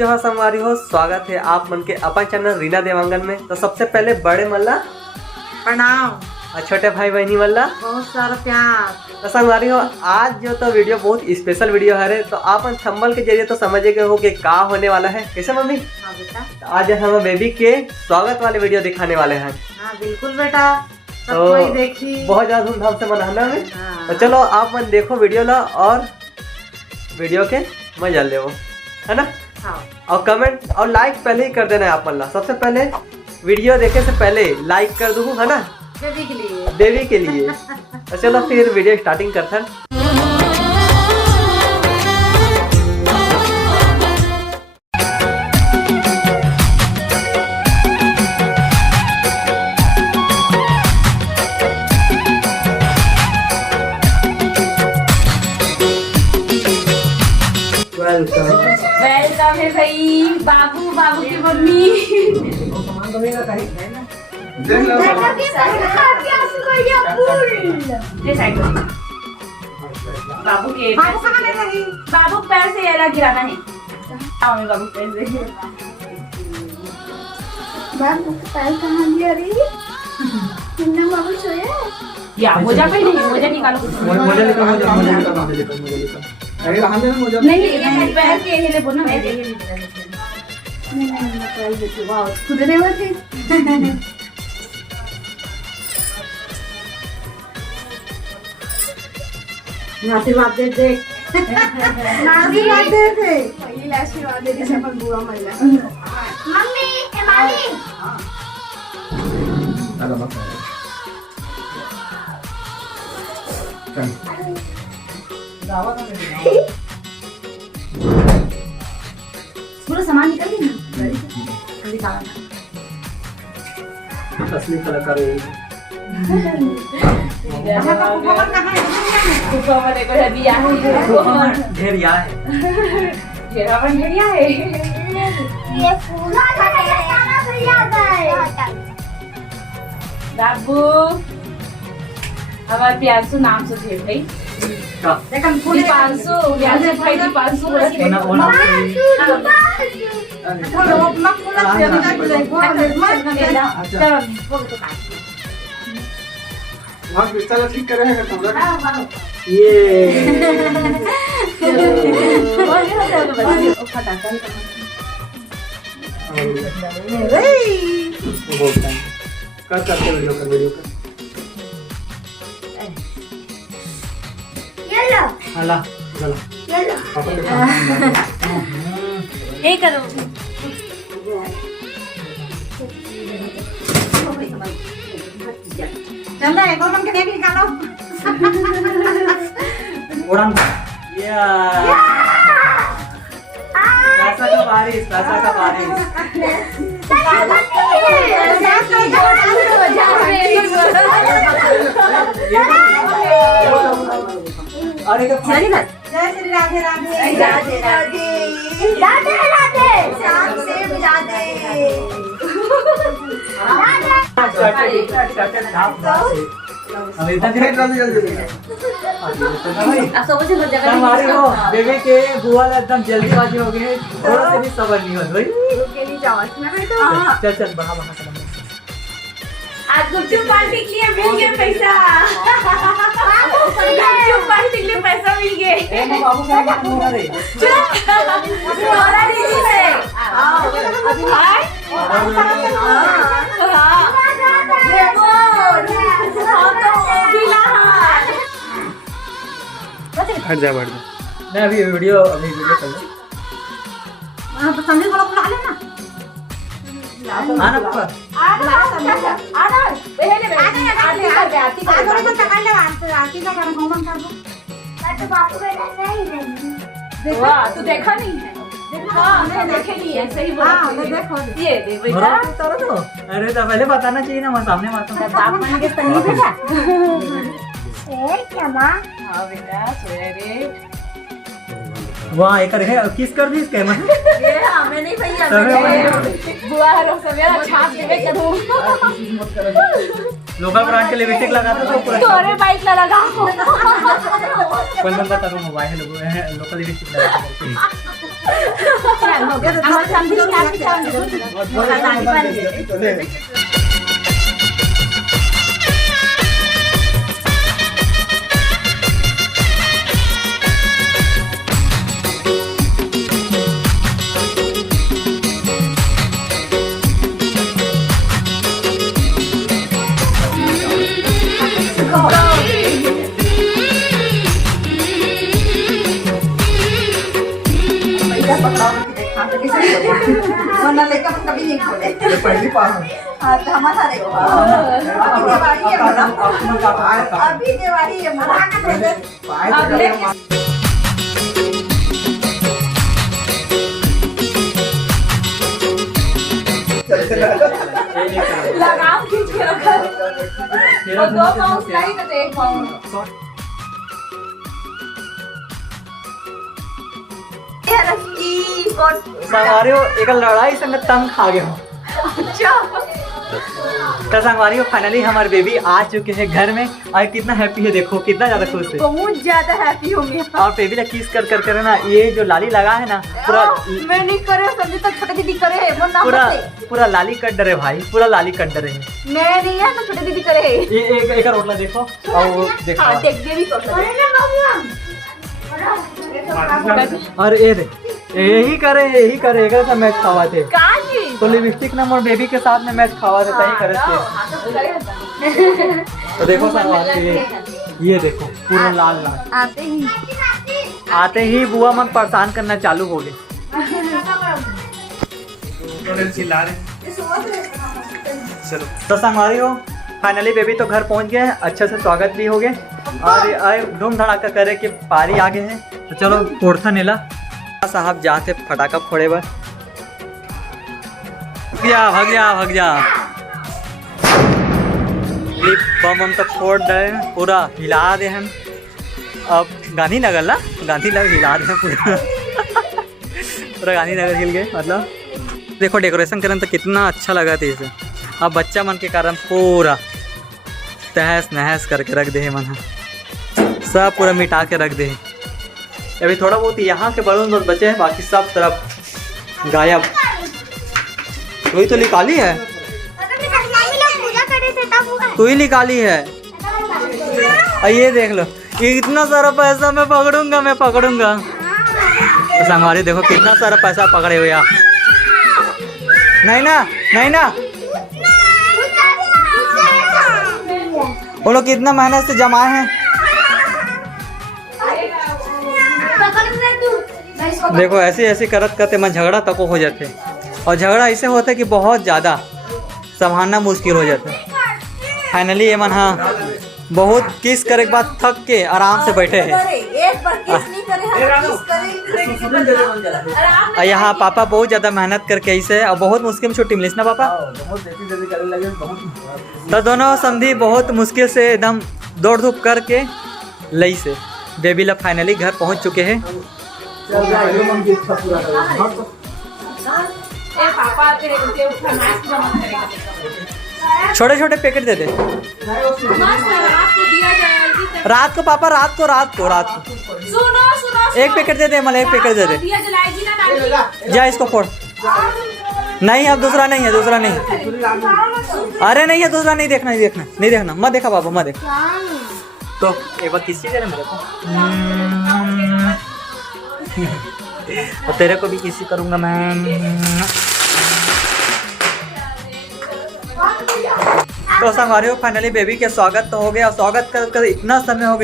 जोहार संगवारी हो, स्वागत है आप मन के अपन चैनल रीना देवांगन में। तो सबसे पहले बड़े मल्ला प्रणाम और छोटे भाई बहनी मल्ला बहुत सारा प्यार। तो संगवारी हो, आज जो तो वीडियो बहुत स्पेशल वीडियो है। तो आप थंबनेल के जरिए तो समझ गए हो कि का होने वाला है। कैसे मम्मी? हाँ बेटा। तो आज हम बेबी के स्वागत वाले वीडियो दिखाने वाले हैं। हाँ बिल्कुल बेटा, सब तो कोई देखी। बहुत ज्यादा धूमधाम से मनाना है। हाँ। तो चलो आप मन देखो वीडियो ला और वीडियो के मजा ले, है ना। हाँ। और कमेंट और लाइक पहले ही कर देना है आप मन ला। सबसे पहले वीडियो देखे से पहले लाइक कर दूँ, है ना, बेबी के लिए। बेबी के लिए। तो चलो फिर वीडियो स्टार्टिंग करते हैं। वेलकम है भाई। बाबू बाबू की मम्मी बाबू के बाबू पैर से ये गिराना है। बाबू पैर से बाबू पैर कहाँ गिरा रही है? बाबू सोया या मोजा पे नहीं, मोजा निकालो। मोजा निकाल। नहीं ये पैर के हिले बोलना मैं ये खुद नहीं हुए थे। आशीर्वाद दे दे। आशीर्वाद दे दे। पहली आशीर्वाद दे दी अपन बुआ महिला। मम्मी ए मामी पूरा सामान निकल गया ना। असली कलाकार ऊपर देखो है दिया है ढेरिया है। घेरा पर घेरिया है। ये पूरा खाना भैया है। बाबू हमारे प्यासू नाम से थे भाई। देखन पूरी 500 प्यासू भाई की 500 बोला थे। चलो ठीक करे हैं तुम करते वीडियो कर ये लो हाला चलो ये लो। पापा के साथ ये करो। चल ना एक और मन के देख निकालो। उड़ान या पैसा का बारिश, पैसा का बारिश। अरे क्या जय श्री राधे राधे। राधे राधे राधे राधे श्याम से राधे अभी तक जल्दी अब सब से जगह हमारी हो बेबी के बुआ एकदम जल्दीबाजी हो गई। थोड़ा सा भी सबर नहीं हो भाई। के लिए जाओ ना बेटा। चल चल बढ़ा बढ़ा चल। आज गुपचुप पार्टी के लिए मिल गया पैसा। गुपचुप पार्टी के लिए पैसा मिल गया। ए मैं बाबू का बात बोल रहे। थोड़ा दीदी से हाय हट जा मैं अभी वीडियो कर रहा हाँ तो संजय को बुला लेना। आना पापा। तू देखा नहीं है? हाँ मैं देखे नहीं है, सही बोला। ये देख बेटा। अरे तो पहले बताना चाहिए ना, मैं सामने बात क्या माँ हाँ बेटा सोया रे। वहाँ एक है किस कर दी इसके ये हमें नहीं भैया बुआ रो सवेरा छाप देवे करूं। लोकल ब्रांड के लिपस्टिक लगाता तो पूरा तोरे बाइक ला लगा कोई बंदा करो मोबाइल लोकल लिपस्टिक लगाता हमारे समझी लोग क्या क्या वरना लेकर कभी नहीं खोले। ये पहली बार है। हाँ तो हमारा रे अभी दिवाली है लगाम खींच के रखा और 2 पाउंड नहीं तो 1 पाउंड संगवारी हो एक लड़ाई से मैं तंग खा गया हूँ। तो संगवारी हो फाइनली हमारे बेबी आ चुके हैं घर में और कितना हैप्पी है, देखो कितना ज्यादा खुश है। बहुत ज्यादा हैप्पी हो गया। और बेबी ने किस कर कर करे ना, ये जो लाली लगा है ना पूरा मैं नहीं करे, समझे तो छोटे दीदी करे वो ना पूरा होते। पूरा लाली कट डरे भाई, पूरा लाली कट डरे है। मैं नहीं है तो छोटे दीदी करे। ये एक रोटला देखो और वो देखो। हाँ देख दे भी कर और ये देख यही करे एक ऐसा मैच खावा थे तो लिपस्टिक ना मोर बेबी के साथ में मैच खावा थे तही करे थे। तो देखो संगवारी ये देखो पूरा लाल लाल आते ही बुआ मन परेशान करना चालू हो गए। तो संगवारी हो फाइनली बेबी तो घर पहुंच गए, अच्छे से स्वागत भी हो गए और आए धूम धड़ाका करे कि पारी आ गए हैं। तो चलो फोड़ता नीला साहब जहाँ से फटाका फोड़े बस भाग जा बम हम तो फोड़ दे पूरा हिला दे हम। अब गांधीनगर ला गांधीनगर हिला दे पूरा पूरा गांधीनगर हिल गए। मतलब देखो डेकोरेशन करने तो कितना अच्छा लगा था इसे। अब बच्चा मन के कारण पूरा तहस नहस करके रख दे मन, सब पूरा मिटा के रख दे। अभी थोड़ा बहुत यहाँ के बलून बस बचे हैं, बाकी सब तरफ गायब। वही तो निकाली है, तू ही निकाली है। ये देख लो ये इतना सारा पैसा मैं पकड़ूंगा। तो संगवारी देखो कितना सारा पैसा पकड़े हुए आप। नहीं ना वो लोग कितना मेहनत से जमाए हैं। देखो ऐसे करते मन झगड़ा तक हो जाते और झगड़ा ऐसे होता है कि बहुत ज़्यादा संभालना मुश्किल हो जाता है। फाइनली ये मन हाँ बहुत किस करे के बाद थक के आराम से बैठे हैं। और यहाँ पापा बहुत ज़्यादा मेहनत करके ऐसे और बहुत मुश्किल में छुट्टी मिली ना पापा। तो दोनों समझी बहुत मुश्किल से एकदम दौड़ धूप करके लई से बेबी लोग फाइनली घर पहुँच चुके हैं। छोटे छोटे पैकेट दे दे रात को पापा रात को एक पैकेट दे दे, मतलब एक पैकेट दे दे। जा इसको फोड़। नहीं अब दूसरा नहीं है अरे नहीं है दूसरा, नहीं देखना मत देखा पापा मत देखा। तो एक बार किसी दे मेरे को और तेरे को भी किसी करूँगा मैं। तो संगवारी हो फाइनली बेबी के स्वागत तो हो गया और स्वागत कर इतना समय हो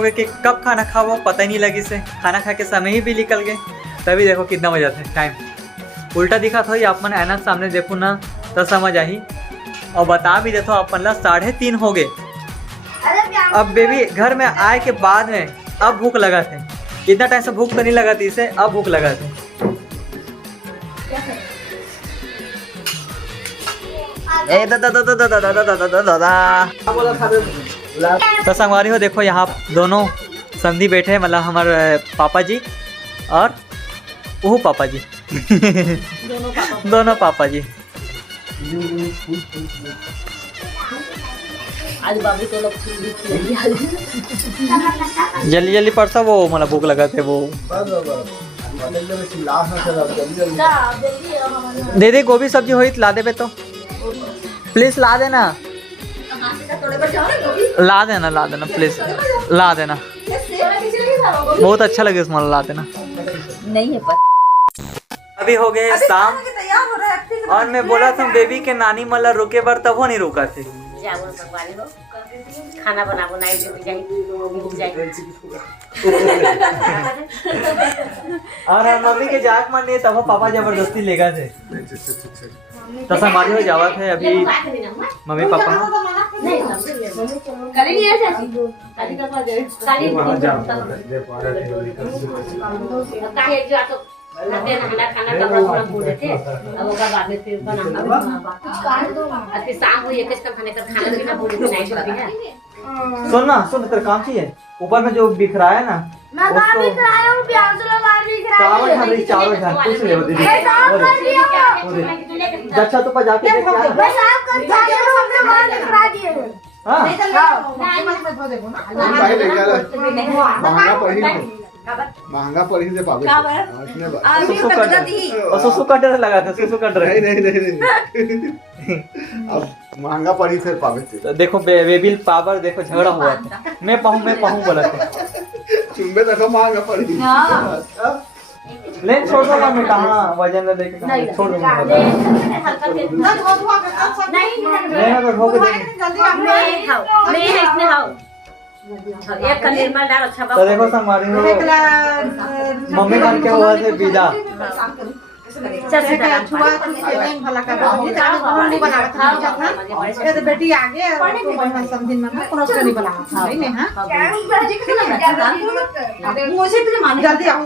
गया कि कब खाना खाओ पता ही नहीं लगी से। खाना खा के समय ही भी निकल गए। तभी देखो कितना बजा था टाइम उल्टा दिखा था। आप मन ऐना सामने देखो ना तो समझ आई और बता भी देता हूँ अपन 3:30 हो गए। अब बेबी घर में आए के बाद में अब भूख लगा थे। इतना टाइम से भूख तो नहीं लगा थी इसे, अब भूख लगा थी। तो संगवारी हो देखो यहाँ दोनों संधि बैठे हैं, मतलब हमारे पापा जी और वो पापा जी दोनों पापा जी। आज बाबू तो लोग जल्दी जल्दी पड़ता वो मतलब भूख लगा थे वो। दे दे गोभी सब्जी हुई ला दे बे तो प्लीज ला देना प्लीज ला देना बहुत अच्छा लगे उसमें ला देना। नहीं है अभी हो गए शाम और मैं बोला था बेबी के नानी मतलब रुके बार तब वो नहीं रुका थे। खाना बना और मम्मी के जाक मारने तब पापा जबरदस्ती ले गए थे तो हमारी हो जावा थे अभी मम्मी पापा खाना का बड़ा बोले थे अब ओकर बाद में फिर बनाना फिर शाम को एक खाने का खाना पीना बोले थे नहीं छुट्टी है। सुन तेरा काम चाहिए ऊपर में जो बिखरा है ना मैं बाहर भी कराया हूं प्यार से बाहर भी कराया चावल कुछ ले दीदी अच्छा तो पर जाके देख यार मैं साफ कर दिया हमने बाहर करा दिए। हां महंगा पड़ी से पावे सुसु का डर लगा था सुसु का डर नहीं अब महंगा पड़ी से पावे से तो देखो बेबिल पावर देखो झगड़ा हुआ था मैं पाऊं बोला था चुम्बे देखो महंगा पड़ी ले छोड़ दो मैं कहां वजन ले लेके छोड़ दो नहीं नहीं तो ठोक दे नहीं है इसने खाओ एक का निर्मल डाल अच्छा तो देखो संगवारी हो मम्मी बन के हुआ थे विदा बेटी आगे जल्दी आओ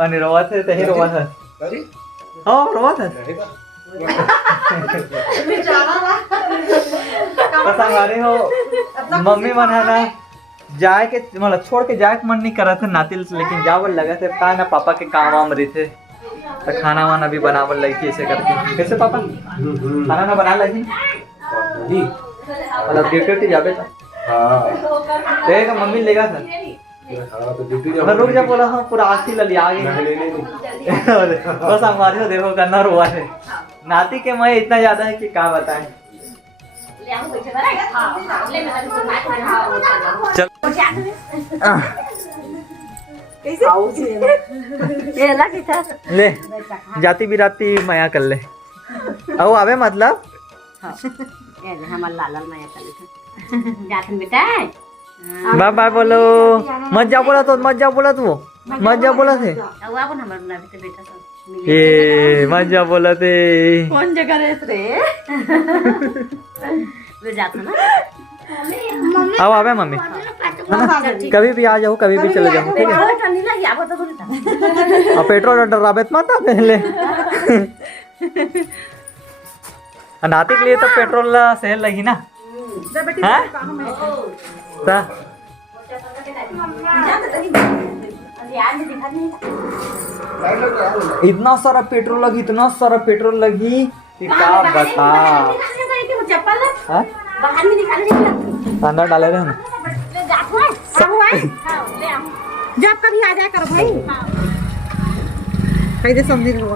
अनि रोवा थे तही रोवा था हां रोवा था पसंद आ रही हो मम्मी मन है ना जाए के मतलब छोड़ के जाए के मन नहीं कर रहा था नातिल लेकिन जावल लगा थे का ना पापा के काम वाम रही थे तो खाना वाना भी बनावल लगी थी ऐसे करके कैसे पापा खाना ना बना लगी मतलब ड्यूटी जाबे था देखा मम्मी लेगा था मैं रुक जा बोला हाँ पूरा आसी लली आ गई बस हमारे तो देखो करना हुआ है नाती के मैं इतना ज्यादा है कि क्या बताएं। चल ले जाती बिराती माया कर ले आओ आवे मतलब हमार लाल माया कर ले जाथन बेटा बाय बाय बोलो मत जा बोला तो मत जा बोला थे ए मत जा बोला थे कौन जगह रहते रे वे जाता ना आओ आवे मम्मी कभी भी आ जाओ कभी भी चले जाओ ठीक है और पेट्रोल डराबे मत पहले नाती के लिए तो पेट्रोल सही लगी ना हाँ? इतना सारा पेट्रोल लगी कि क्या बता अंदर डाले रहे ना जब कभी आ जाए कर भाई कैसे समझी हो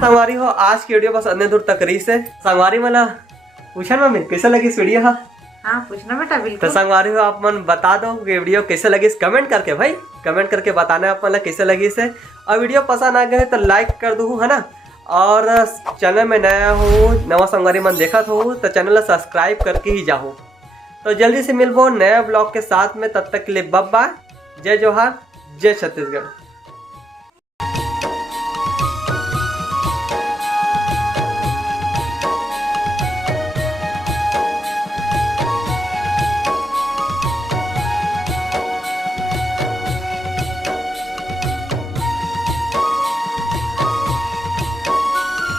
संगवारी हो आज की वीडियो बस अन्य दूर तक रही से संगवारी मला पूछा मम्मी कैसे लगी इस वीडियो हाँ पूछना बेटा बिल्कुल। तो संगवारी हो आप मन बता दो कि वीडियो कैसे लगी कमेंट करके भाई कमेंट करके बताना आप मन कैसे लगी इसे और वीडियो पसंद आ गए तो लाइक कर दो है ना और चैनल में नया हो नवा संगवारी मन देखा हो तो चैनल सब्सक्राइब करके ही जाओ। तो जल्दी से मिलबो नया ब्लॉग के साथ में तब तक के लिए बाय बाय जय जोहार जय छत्तीसगढ़।